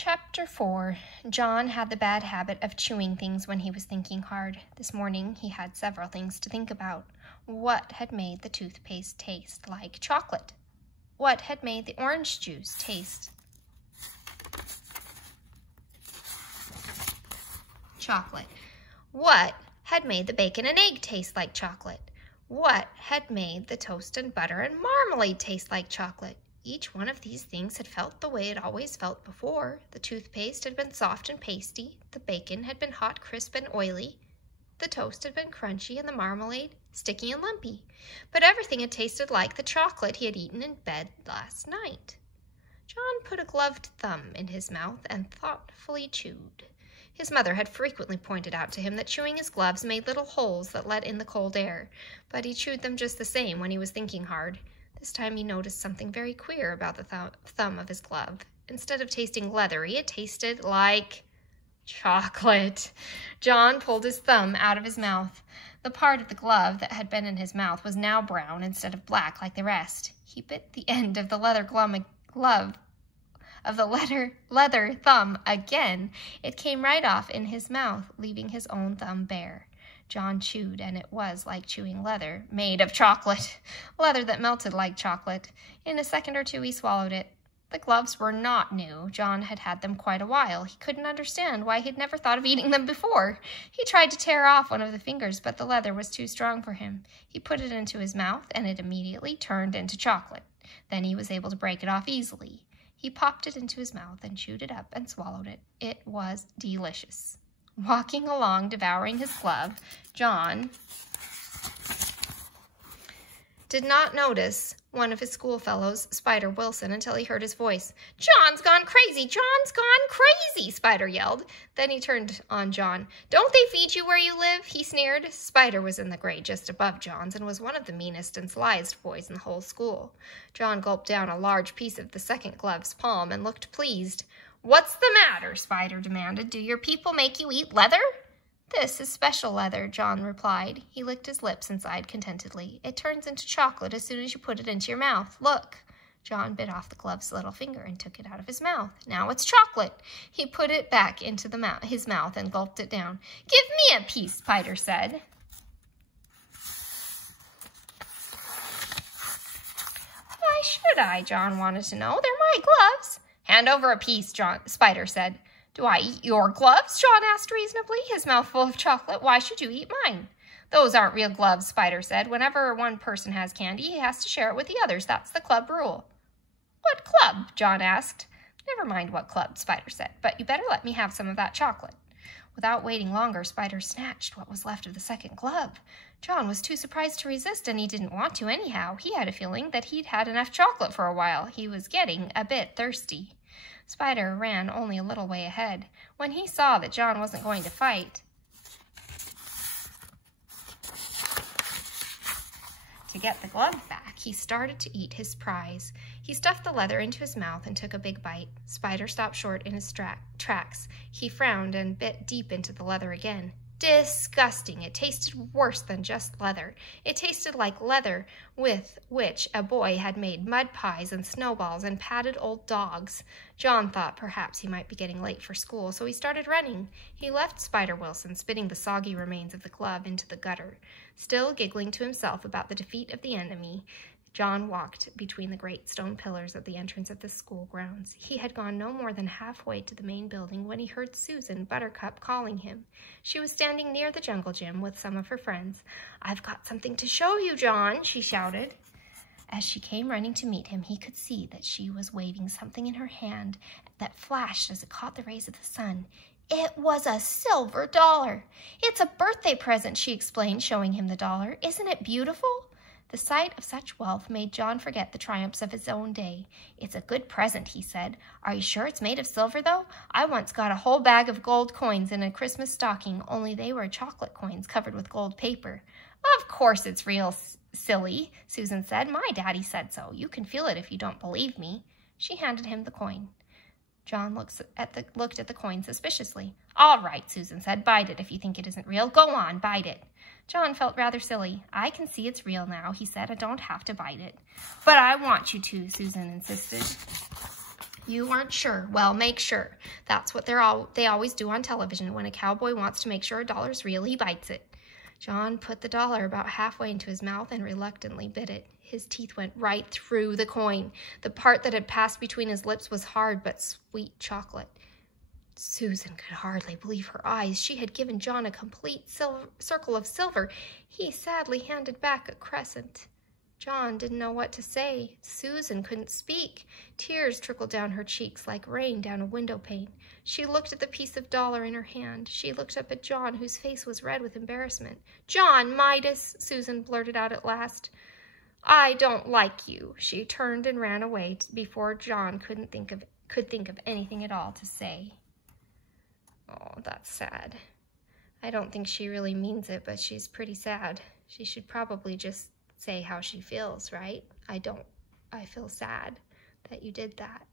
Chapter 4. John had the bad habit of chewing things when he was thinking hard. This morning he had several things to think about. What had made the toothpaste taste like chocolate? What had made the orange juice taste chocolate? What had made the bacon and egg taste like chocolate? What had made the toast and butter and marmalade taste like chocolate? Each one of these things had felt the way it always felt before. The toothpaste had been soft and pasty. The bacon had been hot, crisp, and oily. The toast had been crunchy, and the marmalade sticky and lumpy. But everything had tasted like the chocolate he had eaten in bed last night. John put a gloved thumb in his mouth and thoughtfully chewed. His mother had frequently pointed out to him that chewing his gloves made little holes that let in the cold air, but he chewed them just the same when he was thinking hard. This time he noticed something very queer about the thumb of his glove. Instead of tasting leathery, it tasted like chocolate. John pulled his thumb out of his mouth. The part of the glove that had been in his mouth was now brown instead of black like the rest. He bit the end of the leather thumb again. It came right off in his mouth, leaving his own thumb bare. John chewed, and it was like chewing leather made of chocolate, leather that melted like chocolate. In a second or two, he swallowed it. The gloves were not new. John had had them quite a while. He couldn't understand why he'd never thought of eating them before. He tried to tear off one of the fingers, but the leather was too strong for him. He put it into his mouth, and it immediately turned into chocolate. Then he was able to break it off easily. He popped it into his mouth and chewed it up and swallowed it. It was delicious. Walking along, devouring his glove, John did not notice one of his schoolfellows, Spider Wilson, until he heard his voice. "John's gone crazy! John's gone crazy!" Spider yelled. Then he turned on John. "Don't they feed you where you live?" he sneered. Spider was in the grade just above John's and was one of the meanest and slyest boys in the whole school. John gulped down a large piece of the second glove's palm and looked pleased. "What's the matter?" Spider demanded. "Do your people make you eat leather?" "This is special leather," John replied. He licked his lips and sighed contentedly. "It turns into chocolate as soon as you put it into your mouth. Look." John bit off the glove's little finger and took it out of his mouth. "Now it's chocolate." He put it back into his mouth and gulped it down. "Give me a piece," Spider said. "Why should I?" John wanted to know. "They're my gloves." "Hand over a piece," Spider said. "Do I eat your gloves?" John asked reasonably, his mouth full of chocolate. "Why should you eat mine?" "Those aren't real gloves," Spider said. "Whenever one person has candy, he has to share it with the others. That's the club rule." "What club?" John asked. "Never mind what club," Spider said, "but you better let me have some of that chocolate." Without waiting longer, Spider snatched what was left of the second glove. John was too surprised to resist, and he didn't want to anyhow. He had a feeling that he'd had enough chocolate for a while. He was getting a bit thirsty. Spider ran only a little way ahead. When he saw that John wasn't going to fight to get the glove back, he started to eat his prize. He stuffed the leather into his mouth and took a big bite. Spider stopped short in his tracks. He frowned and bit deep into the leather again. Disgusting! It tasted worse than just leather. It tasted like leather with which a boy had made mud pies and snowballs and patted old dogs. John thought perhaps he might be getting late for school, so he started running. He left Spider Wilson spitting the soggy remains of the glove into the gutter. Still giggling to himself about the defeat of the enemy, John walked between the great stone pillars at the entrance of the school grounds. He had gone no more than halfway to the main building when he heard Susan Buttercup calling him. She was standing near the jungle gym with some of her friends. "I've got something to show you, John," she shouted. As she came running to meet him, he could see that she was waving something in her hand that flashed as it caught the rays of the sun. It was a silver dollar. "It's a birthday present," she explained, showing him the dollar. "Isn't it beautiful?" The sight of such wealth made John forget the triumphs of his own day. "It's a good present," he said. "Are you sure it's made of silver, though? I once got a whole bag of gold coins in a Christmas stocking, only they were chocolate coins covered with gold paper." "Of course it's real, silly," Susan said. "My daddy said so. You can feel it if you don't believe me." She handed him the coin. John looked at the coin suspiciously. "All right," Susan said. "Bite it if you think it isn't real. Go on, bite it." John felt rather silly. "I can see it's real now," he said. "I don't have to bite it." "But I want you to," Susan insisted. You weren't sure. Well, make sure. That's what they always do on television. When a cowboy wants to make sure a dollar's real, he bites it. John put the dollar about halfway into his mouth and reluctantly bit it. His teeth went right through the coin. The part that had passed between his lips was hard but sweet chocolate. Susan could hardly believe her eyes. She had given John a complete circle of silver. He sadly handed back a crescent. John didn't know what to say. Susan couldn't speak. Tears trickled down her cheeks like rain down a window pane. She looked at the piece of dollar in her hand. She looked up at John, whose face was red with embarrassment. "John Midas," Susan blurted out at last. "I don't like you." She turned and ran away before John could think of anything at all to say. Oh, that's sad. I don't think she really means it, but she's pretty sad. She should probably just say how she feels, right? I feel sad that you did that.